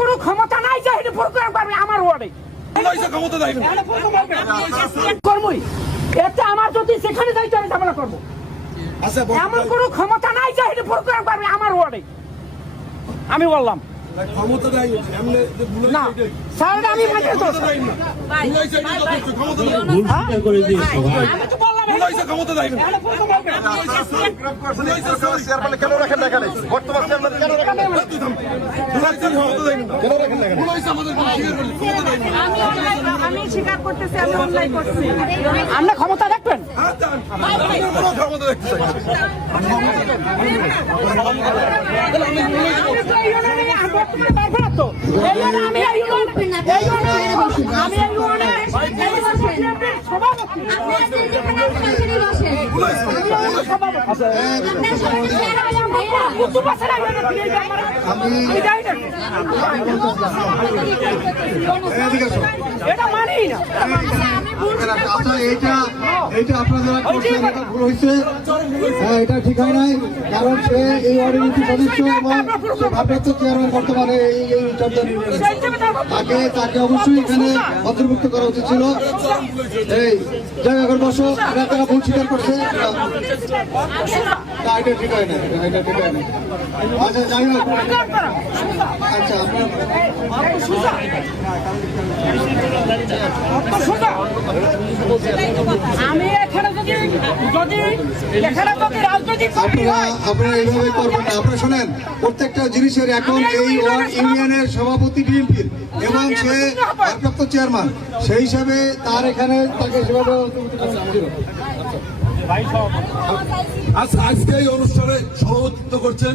কোনো ক্ষমতা নাই যে এটা প্রোগ্রাম করবে আমার ওয়ার্ডে ক্ষমতা দেয় কর্মই এতে আমার যদি সেখানে যাইতে আমি ঝামেলা করবো এমন কোনো ক্ষমতা নাই যে এটা প্রোগ্রাম করবে আমার ওয়ার্ডে আমি বললাম ক্ষমতা দেয় না স্যার আমি মানে তো আমি তো বললাম ক্ষমতা দেয় কেন রাখেন না এখানে বর্তমান চেয়ারম্যান কেন রাখেন না আমি স্বীকার করতেছি আমি অন্যায় করছি আমরা ক্ষমতা দেখবেন ক্ষমতা দেখতে চাই এটা মানি না এইটা আপনারা করছেন এটা ভুল হয়েছে এটা ঠিক হয় নাই কারণ সে এই ওয়ার্ডের একটি সদস্য এবং সে ভারপ্রাপ্ত চেয়ারম্যান বর্তমানে এই চর্চা তাকে অবশ্যই এখানে অন্তর্ভুক্ত করা উচিত ছিল এই জায়গা করে বসো তারা ভুল স্বীকার করছে এটা ঠিক হয় না এটা ঠিক হয় না আচ্ছা যাই হোক আচ্ছা আমি এখানে যদি রাজনৈতিক আপনারা এইভাবে করবেন না আপনারা শোনেন প্রত্যেকটা জিনিসের এখন এই ওয়ার্ড ইউনিয়নের সভাপতি বিএনপির এবং সে ভারপ্রাপ্ত চেয়ারম্যান সেই হিসাবে তার এখানে তাকে সেভাবে আজকে এই অনুষ্ঠানে সভাপতিত্ব করছেন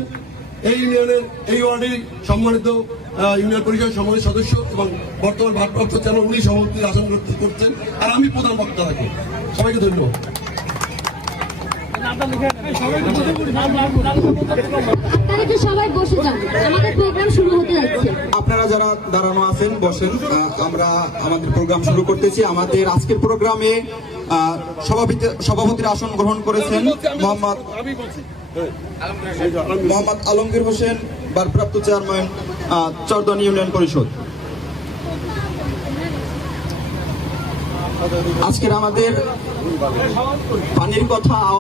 এই ইউনিয়নের এই ওয়ার্ডের সম্মানিত ইউনিয়ন পরিষদের সম্মানিত সদস্য এবং বর্তমান ভারপ্রাপ্ত চেয়ারম্যান উনি সভাপতির আসন করছেন আর আমি প্রধান বক্তা থাকি সবাইকে ধন্যবাদ সবাই বসে যান আমাদের প্রোগ্রাম শুরু হতে যাচ্ছে আপনারা যারা দাঁড়ানো আছেন বসেন আমরা আমাদের প্রোগ্রাম শুরু করতেছি আমাদের আজকের প্রোগ্রামে সভাপতির আসন গ্রহণ করেছেন মোহাম্মদ আলমগীর হোসেন ভারপ্রাপ্ত চেয়ারম্যান চরদনি ইউনিয়ন পরিষদ আজকের আমাদের পানির কথা